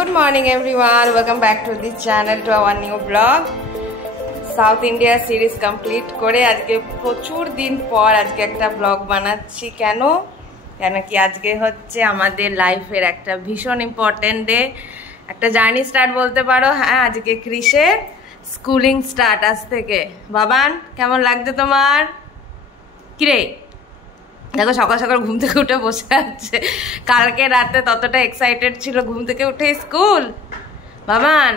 good morning everyone, welcome back to the channel, to our new vlog. South India series complete করে আজকে প্রচুর দিন পর আজকে একটা ব্লগ বানাচ্ছি। কেন কি আজকে হচ্ছে আমাদের লাইফের একটা ভীষণ ইম্পর্টেন্ট ডে, একটা জার্নি স্টার্ট বলতে পারো। হ্যাঁ, আজকে ক্রিসের স্কুলিং স্টার্ট আজ থেকে। বাবান, কেমন লাগছে তোমার? কিরে দেখো, সকাল সকাল ঘুম থেকে উঠে বসে আছে। কালকে রাতে ততটা এক্সাইটেড ছিল, ঘুম থেকে উঠে স্কুল। বাবান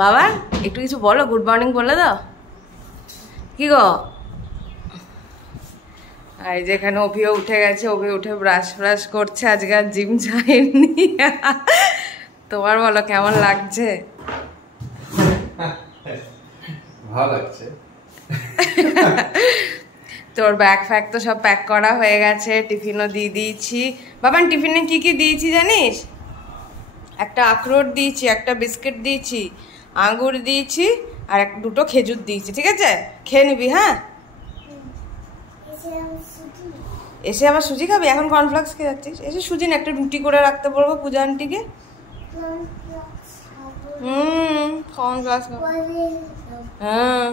বাবান একটু কিছু বলো, গুড মর্নিং বলে দাও। কি গো? আর যেখানে অভিও উঠে গেছে, অভি উঠে ব্রাশ করছে, আজকে আর জিম যায়নি। তোমার বলো কেমন লাগছে? ভালো লাগছে। তোর ব্যাগ ফ্যাগ তো সব প্যাক করা হয়ে গেছে, টিফিনও দিয়ে দিয়েছি। বাবান, টিফিনে কি কি দিয়েছি জানিস? একটা আখরোট দিয়েছি, একটা বিস্কিট দিয়েছি, আঙ্গুর দিয়েছি, আর দুটো খেজুর দিয়েছি। ঠিক আছে, খেয়ে নিবি। হ্যাঁ, এসে আবার সুজি খাবি? এখন কর্নফ্লেক্স খেয়ে যাচ্ছিস? এসে সুজি না, একটা রুটি করে রাখতে বলবো পূজা আন্টিকে। কর্নফ্লেক্স। হ্যাঁ,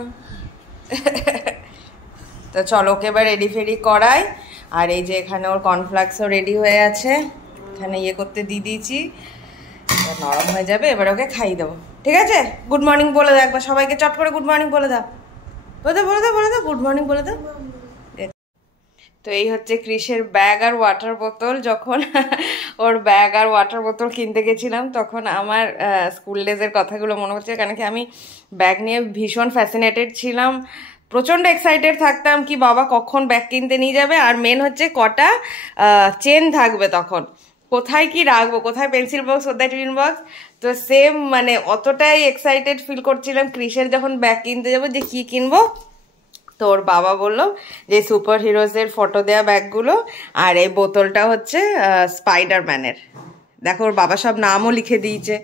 তো চলো ওকে এবার রেডি ফেডি করাই। আর এই যে এখানে ওর কর্নফ্লেক্সও রেডি হয়ে আছে, এখানে ইয়ে করতে দিয়ে দিয়েছি, নরম হয়ে যাবে। এবার ওকে খাইয়ে দেবো। ঠিক আছে, গুড মর্নিং বলে দাও একবার সবাইকে, চট করে গুড মর্নিং বলে দাও, বলে দাও গুড মর্নিং বলে দাও। তো এই হচ্ছে ক্রিসের ব্যাগ আর ওয়াটার বোতল। যখন ওর ব্যাগ আর ওয়াটার বোতল কিনতে গেছিলাম তখন আমার স্কুল ডেজের কথাগুলো মনে হচ্ছে, কারণ কি আমি ব্যাগ নিয়ে ভীষণ ফ্যাসিনেটেড ছিলাম, প্রচণ্ড এক্সাইটেড থাকতাম কি বাবা কখন ব্যাগ কিনতে নিয়ে যাবে। আর মেন হচ্ছে কটা চেন থাকবে, তখন কোথায় কি রাখবো, কোথায় পেন্সিল বক্স, কোথায় টিফিন বক্স। তো সেম মানে অতটাই এক্সাইটেড ফিল করছিলাম ক্রিসের যখন ব্যাগ কিনতে যাবো, যে কি কিনবো। তো ওর বাবা বললো যে সুপার হিরোজের ফটো দেওয়া ব্যাগগুলো, আর এই বোতলটা হচ্ছে স্পাইডারম্যানের। দেখো ওর বাবা সব নামও লিখে দিয়েছে,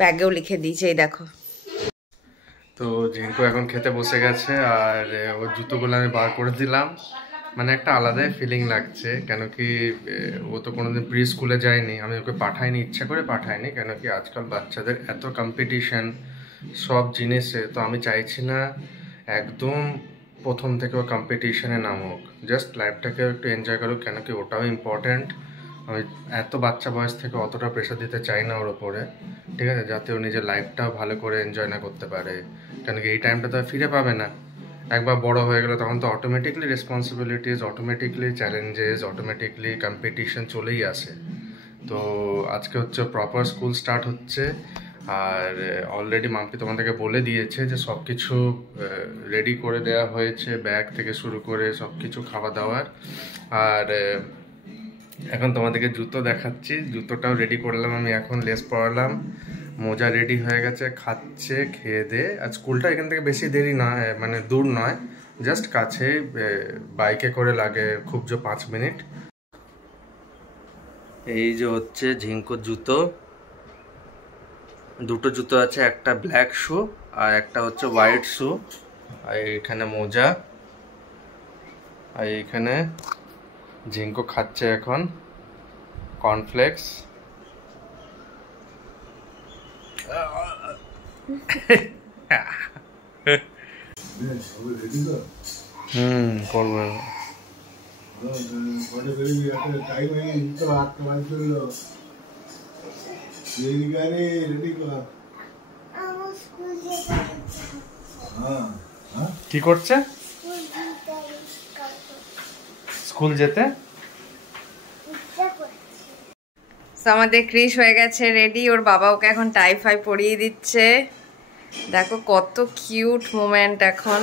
ব্যাগেও লিখে দিয়েছে, এই দেখো। তো ঝিঙ্কু এখন খেতে বসে গেছে, আর ওর জুতোগুলো আমি বার করে দিলাম। মানে একটা আলাদাই ফিলিং লাগছে, কেন কি ও তো কোনোদিন প্রি স্কুলে যায়নি, আমি ওকে পাঠাইনি, ইচ্ছা করে পাঠাইনি, কেন কি আজকাল বাচ্চাদের এত কম্পিটিশন সব জিনিসে। তো আমি চাইছি না একদম প্রথম থেকে ও কম্পিটিশনে নামুক, জাস্ট লাইফটাকে একটু এনজয় করুক, কেন কি ওটাও ইম্পর্ট্যান্ট। আমি এত বাচ্চা বয়স থেকে অতটা প্রেশার দিতে চাই না ওর ওপরে, ঠিক আছে, যাতে ও নিজের লাইফটাও ভালো করে এনজয় না করতে পারে, কেন কি এই টাইমটা তো ফিরে পাবে না। একবার বড় হয়ে গেলে তখন তো automatically responsibilities, automatically challenges, automatically competition চলেই আসে। তো আজকে হচ্ছে প্রপার স্কুল স্টার্ট হচ্ছে, আর অলরেডি মাম্পি তোমাদেরকে বলে দিয়েছে যে সব কিছু রেডি করে দেওয়া হয়েছে, ব্যাগ থেকে শুরু করে সব কিছু খাওয়া দাওয়ার। আর এখন তোমাদেরকে জুতো দেখাচ্ছি, জুতোটাও রেডি করলাম আমি, এখন লেস পরালাম, মোজা রেডি হয়ে গেছে, খাচ্ছে, খেয়ে দে। আর স্কুলটা এখান থেকে বেশি দেরি নয়, মানে দূর নয়, জাস্ট কাছে, বাইকে করে লাগে খুব জো 5 মিনিট। এই যে হচ্ছে ঝিঙ্কুর জুতো, দুটো জুতো আছে, একটা ব্ল্যাক শু আর একটা হচ্ছে হোয়াইট শু। আর এখানে মোজা, আর এখানে ঝিঙ্কু খাচ্ছে এখন কর্নফ্লেক্স। করবো। কি করছে? স্কুল যেতে আমাদের ক্রিস হয়ে গেছে রেডি, ওর বাবা ওকে এখন টাই ফাই পরিয়ে দিচ্ছে। দেখো কত কিউট মোমেন্ট এখন।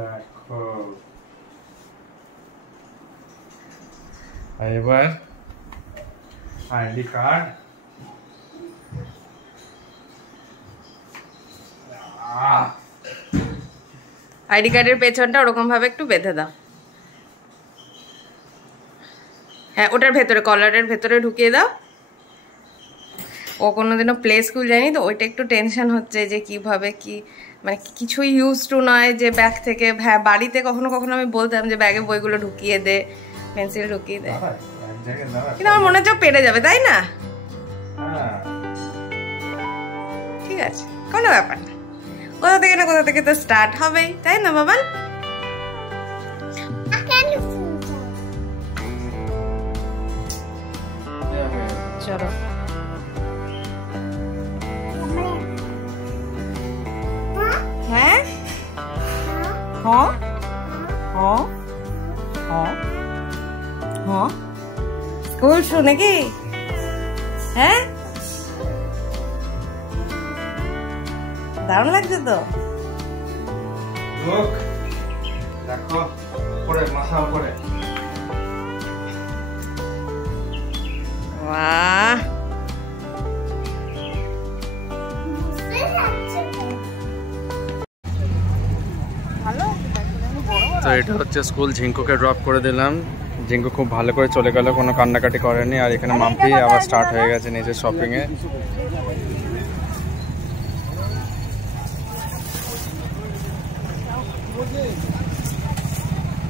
দেখো এবার আইডি কার্ড, আইডি কার্ডের পেছনটা ওরকম ভাবে একটু বেঁধে দাও। হ্যাঁ, ওটার ভেতরে, কলারের ভেতরে ঢুকিয়ে দাও। ও কোনোদিনও প্লে স্কুল যায়নি, তো ওইটা একটু টেনশন হচ্ছে যে কিভাবে কি, মানে কিছুই ইউজ টু নয় যে ব্যাগ থেকে। হ্যাঁ, বাড়িতে কখনো কখনো আমি বলতাম যে ব্যাগে বইগুলো ঢুকিয়ে দে, পেন্সিল ঢুকিয়ে দে, কিন্তু আমার মনে হচ্ছে পেরে যাবে, তাই না? ঠিক আছে, কোনো ব্যাপার না, কোথা থেকে তো স্টার্ট হবেই, তাই না বাবা? চলো হ্যাঁ হ্যাঁ হ্যাঁ হ্যাঁ স্কুল শু নাকি? হ্যাঁ, দারুণ লাগছে তো। দেখো উপরে, মাথা উপরে। বাহ, তো এটা হচ্ছে স্কুল। ঝিঙ্কুকে ড্রপ করে দিলাম, ঝিঙ্কু খুব ভালো করে চলে গেল, কোনো কান্নাকাটি করেনি। আর এখানে মাম্পি আবার স্টার্ট হয়ে গেছে নিজের শপিং এ।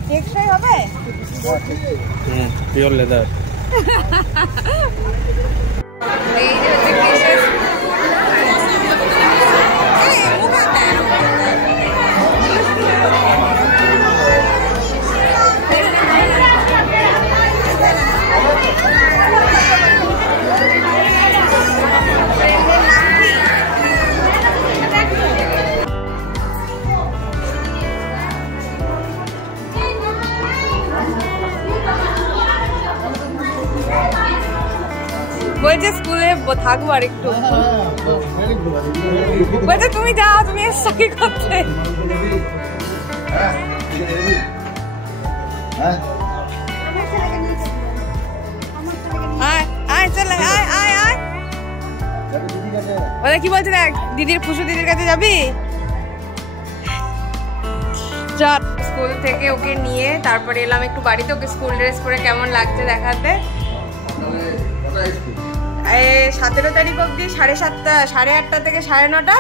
টেকসই হবে, পিওর লেদার। এই যে হচ্ছে ক্রিসের বলছে স্কুলে থাকবো আর একটু, বলছে তুমি যাও, তুমি এসছো কি করতে? বলে কি বলছে দেখ, দিদির ফুসু দিদির কাছে যাবি? চল, স্কুল থেকে ওকে নিয়ে তারপরে এলাম একটু বাড়িতে, ওকে স্কুল ড্রেস পরে কেমন লাগছে দেখাতে। 17 তারিখ অব্দি 7:30, 8:30 থেকে 9:30,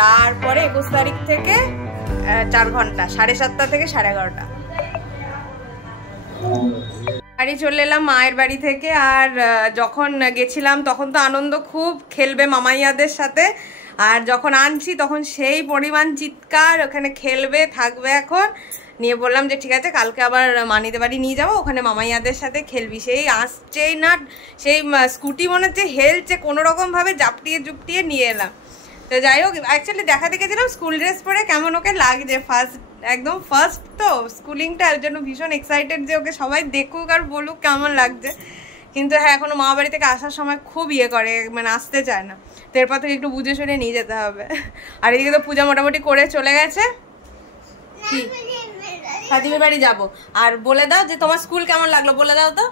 তারপরে 21 তারিখ থেকে 4 ঘন্টা, 7:30 থেকে 11:30। বাড়ি চলে এলাম মায়ের বাড়ি থেকে। আর যখন গেছিলাম তখন তো আনন্দ খুব, খেলবে মামাইয়াদের সাথে। আর যখন আনছি তখন সেই পরিমাণ চিৎকার, ওখানে খেলবে থাকবে। এখন নিয়ে বললাম যে ঠিক আছে, কালকে আবার মানিদের বাড়ি নিয়ে যাবো, ওখানে মামাইয়াদের সাথে খেলবি। সেই আসছেই না, সেই স্কুটি মনে হচ্ছে হেলছে, কোনোরকমভাবে জাপটিয়ে নিয়ে এলাম। তো যাই হোক, অ্যাকচুয়ালি দেখাতে গেছিলাম স্কুল ড্রেস পরে কেমন ওকে লাগছে। একদম ফার্স্ট তো স্কুলিংটা, ওর জন্য ভীষণ এক্সাইটেড যে ওকে সবাই দেখুক আর বলুক কেমন লাগছে। কিন্তু হ্যাঁ, এখনো মা বাড়ি থেকে আসার সময় খুব ইয়ে করে, মানে আসতে চায় না। তো এরপর থেকে একটু বুঝে শুনে নিয়ে যেতে হবে। আর এদিকে তো পূজা মোটামুটি করে চলে গেছে। কি ফাতিমের বাড়ি যাবো। আর বলে দাও যে তোমার স্কুল কেমন লাগলো, বলে দাও তো।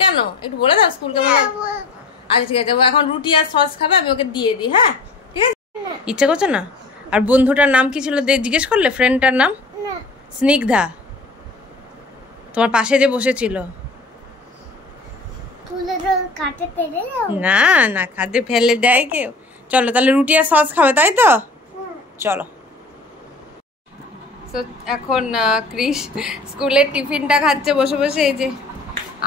কেন, একটু বলে দাও স্কুল কেমন লাগলো। আচ্ছা ঠিক আছে, এখন রুটি আর সস খাবে, আমি ওকে দিয়ে দিই। হ্যাঁ ঠিক আছে, ইচ্ছা করছো না? আর বন্ধুটার নাম কি ছিল জিজ্ঞেস করলে? ফ্রেন্ডটার নাম স্নিগ্ধা, তোমার পাশে যে বসেছিল। না না, খাতে ফেলে দেয় কেউ? চলো তাহলে রুটি আর সস খাবে, তাই তো? চলো। তো এখন ক্রিস স্কুলের টিফিনটা খাচ্ছে বসে বসে। এই যে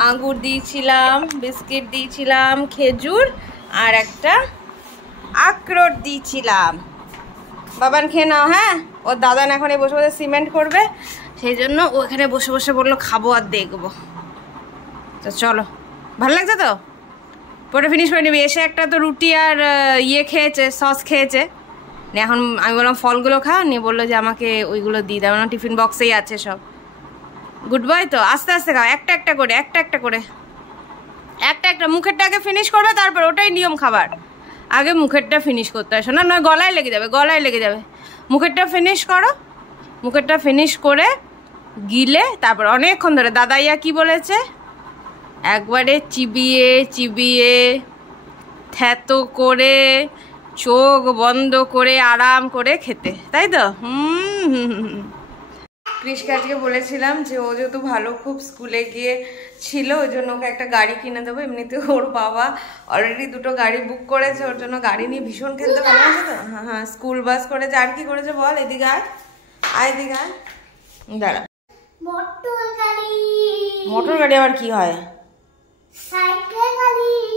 আঙ্গুর দিয়েছিলাম, বিস্কিট দিয়েছিলাম, খেজুর আর একটা আখরোট দিয়েছিলাম। বাবান খেয়ে নাও। হ্যাঁ, ওর দাদান এখন বসে বসে সিমেন্ট করবে, সেই জন্য ও এখানে বসে বসে বললো খাবো আর দেখবো। তো চলো, ভালো লাগছে তো? পরে ফিনিশ করে নিবি। এসে একটা তো রুটি আর ইয়ে খেয়েছে, সস খেয়েছে। এখন আমি বললাম ফলগুলো খা, নিয়ে বললো যে আমাকে ওইগুলো দিয়ে দেয়, আমার টিফিন বক্সেই আছে সব। গুড বয় তো, আস্তে আস্তে খাও, একটা একটা করে মুখেরটা আগে ফিনিশ করবে, তারপর ওটাই নিয়ম খাবার। আগে মুখেরটা ফিনিশ করতে হয়, শোনা, নয় গলায় লেগে যাবে। মুখেরটা ফিনিশ করো, মুখেরটা ফিনিশ করে গিলে তারপর অনেকক্ষণ ধরে দাদাইয়া কি বলেছে, একবারে চিবিয়ে থ্যাতো করে চোখ বন্ধ করে আরাম করে খেতে, তাই তো? ক্রিশকে আজকে বলেছিলাম যে ও যেহেতু ভালো খুব স্কুলে গিয়ে ছিল ওই জন্য ওকে একটা গাড়ি কিনে দেবো। এমনিতে ওর বাবা অলরেডি 2টো গাড়ি বুক করেছে, ওর জন্য গাড়ি নিয়ে ভীষণ খেলতে ভালোবাসে তো। হ্যাঁ হ্যাঁ, স্কুল বাস করেছে। আর কি করেছে বল, এদিকে আয়, এদিকে আয়, দাঁড়া। মোটর গাড়ি আবার কি হয়?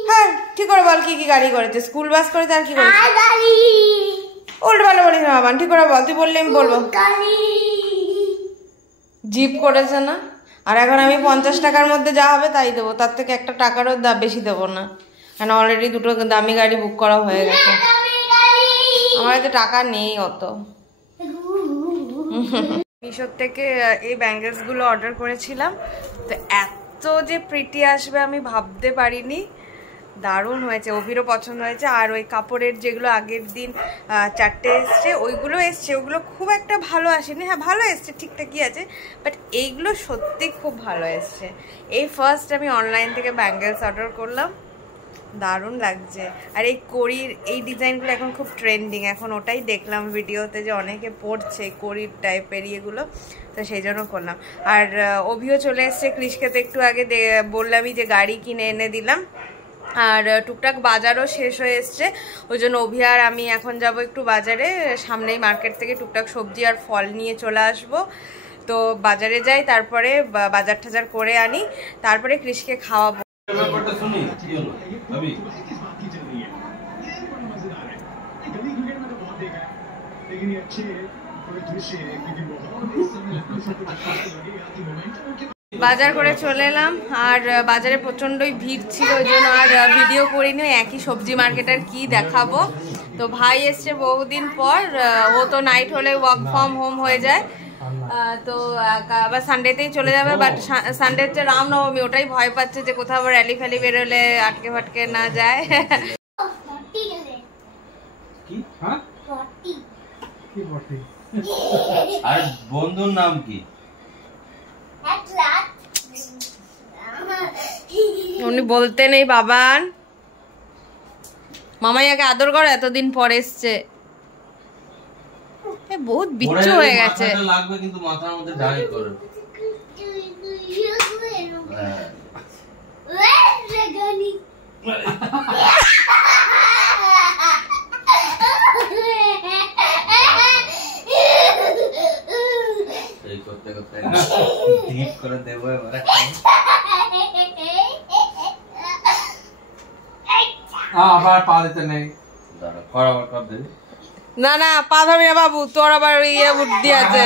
হ্যাঁ ঠিক করে বল, কি কি গাড়ি করেছে? স্কুল বাস করেছে, আর কি করেছে? উল্টো পাল্টা বলিস না বাবা, ঠিক করে বল। তুই বললে আমি বলবো। জিপ করেছে না? আর এখন আমি 50 টাকার মধ্যে যা হবে তাই দেবো, তার থেকে একটা টাকারও বেশি দেবো না, কারণ অলরেডি 2টো দামি গাড়ি বুক করা হয়ে গেছে। আমার কাছে টাকা নেই অত। মিশোর থেকে এই ব্যাঙ্গেলসগুলো অর্ডার করেছিলাম, তো এত যে প্রিটি আসবে আমি ভাবতে পারিনি। দারুণ হয়েছে, অভিরও পছন্দ হয়েছে। আর ওই কাপড়ের যেগুলো আগের দিন 4টে এসছে ওইগুলো এসছে, ওগুলো খুব একটা ভালো আসেনি। হ্যাঁ ভালো এসছে, ঠিকঠাকই আছে, বাট এইগুলো সত্যি খুব ভালো এসছে। এই ফার্স্ট আমি অনলাইন থেকে ব্যাঙ্গেলস অর্ডার করলাম, দারুণ লাগছে। আর এই কড়ির এই ডিজাইনগুলো এখন খুব ট্রেন্ডিং, এখন ওটাই দেখলাম ভিডিওতে যে অনেকে পরছে কড়ির টাইপের ইয়েগুলো, তো সেই জন্য করলাম। আর অভিও চলে এসছে, ক্রিশকে তো একটু আগে বললামই যে গাড়ি কিনে এনে দিলাম। আর টুকটাক বাজারও শেষ হয়ে এসছে, ওই জন্য অভি আর আমি এখন যাব একটু বাজারে, সামনেই মার্কেট থেকে টুকটাক সবজি আর ফল নিয়ে চলে আসব। তো বাজারে যাই, তারপরে বাজার টাজার করে আনি, তারপরে ক্রিশকে খাওয়াবো। বাজার করে চলে এলাম, আর বাজারে প্রচন্ডই ভিড় ছিল, ওই জন্য আর ভিডিও করিনি। একই সবজি মার্কেট আর কি দেখাবো। তো ভাই এসছে বহুদিন পর, ও তো নাইট হলে ওয়ার্ক ফ্রম হোম হয়ে যায়, তো আবার সানডেতেই চলে যাবে। বাট সানডে হচ্ছে রামনবমী, ওটাই ভয় পাচ্ছে যে কোথাও আবার র্যালি ফ্যালি বেরোলে আটকে ফাটকে না যায়। আর বন্ধুর নাম কি? উনি বলতে নেই বাবান, মামাইয়াকে আদর করে, এতদিন পর এসছে, বহুত বিচ্ছু হয়ে গেছে। লাগবে কিন্তু মাথার মধ্যে ডাই করে। এই করতে করতে ঠিক করে দেবো এবারে। আবার পা দিতে নেই, দাঁড়া করাবার কর দেবি। না না পা ধরবি না বাবু, তোর আবার ইয়ে বুদ্ধি আছে।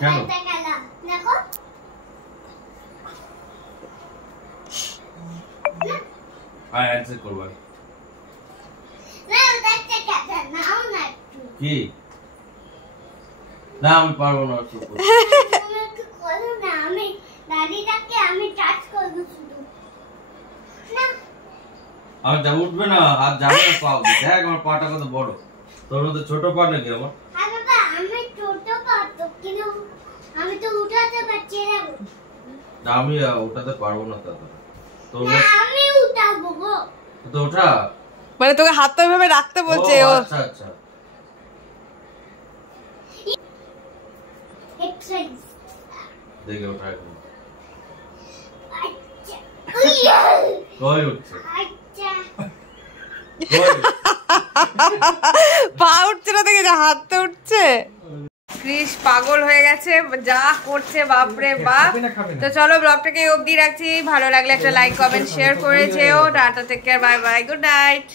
কেন? করবা কি? না আমি পারবো না। আমার যা উঠবে না, হাত যাবে না, পা উঠবে। দেখ আমার পাটা কত বড়, তোর মধ্যে ছোট পা নাকি আমার? আমি উঠাতে পারবো না দাদা। তো ওঠা মানে তোকে হাতটা ওইভাবে রাখতে বলছে ও। আচ্ছা আচ্ছা দেখে ওঠা এখন কই উঠছে? পা উঠছে না, দেখে হাত তো উঠছে। ক্রিশ পাগল হয়ে গেছে, যা করছে বাপরে বাপ। তো চলো ব্লগটাকে অবধি রাখছি, ভালো লাগলে একটা লাইক কমেন্ট শেয়ার করে যেও। Tata, take care, bye bye, good night.